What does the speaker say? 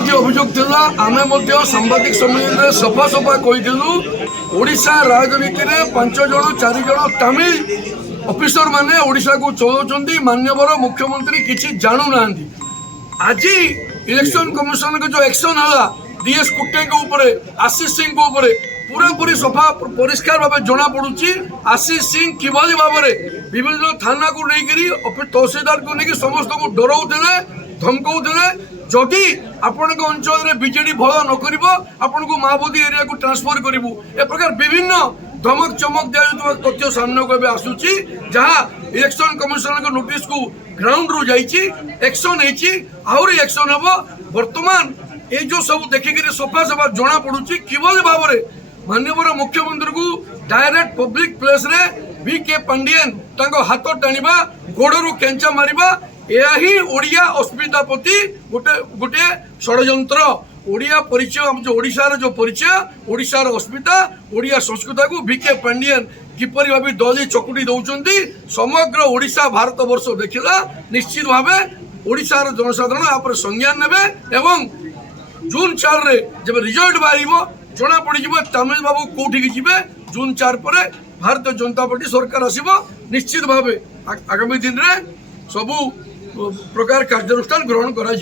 अभियोग थिला आमे सांबादिक सम्मेलन में सफा सफा कहीलु ओडिशा राजनीति में 5 जन 4 जन तमिल ऑफिसर माने ओडिशा को चलाउछंती माननीय मुख्यमंत्री किसी जानू ना आज इलेक्शन कमिशन का जो एक्शन है डीएस कुटे के ऊपर आशीष सिंह के ऊपर पूरा पूरी सफा परिष्कार भाव जना पड़ुची आशीष सिंह किभली भाव में विभिन्न थाना को लेकर तहसीलदार को लेकर समस्त को डराउले धमकाउले जदि आपण अंचल में बीजेडी भल न कर आपण को महाबोधी एरिया को ट्रांसफर करूँ ए प्रकार विभिन्न धमक चमक दिया तथ्य सामने को आसूची जहाँ इलेक्शन कमिशन के नोटिस को ग्राउंड रू जाइए एक्शन होती एक्शन हम बर्तमान ये जो सब देखिक सफा सफा जना पड़ुची किभली भाव में माननीय मुख्यमंत्री को डायरेक्ट पब्लिक प्लेस रे वीके पांडियन हाथ टाणिबा गोड़ू केंचा मारिबा यह ही ओडिया अस्मिता प्रति गोटे गोटे षड्यंत्र ओडिया परिचय जो ओडिशार जो परिचय ओडिशार अस्मिता ओडिया संस्कृति को वीके पांडियन किपरि भाव दली चकुटी दौरान समग्र ओडिशा भारत वर्ष देखला निश्चित भाव ओडिशार जनसाधारण आप संज्ञान नेबे एवं जून 4 रे जब रिजल्ट बाहर जना पड़ तमिल बाबू कौटी जी जून 4 पर भारतीय जनता पार्टी सरकार आसब निश्चित भाव आगामी दिन में सबू प्रकार कार्यानुष्ठान ग्रहण करा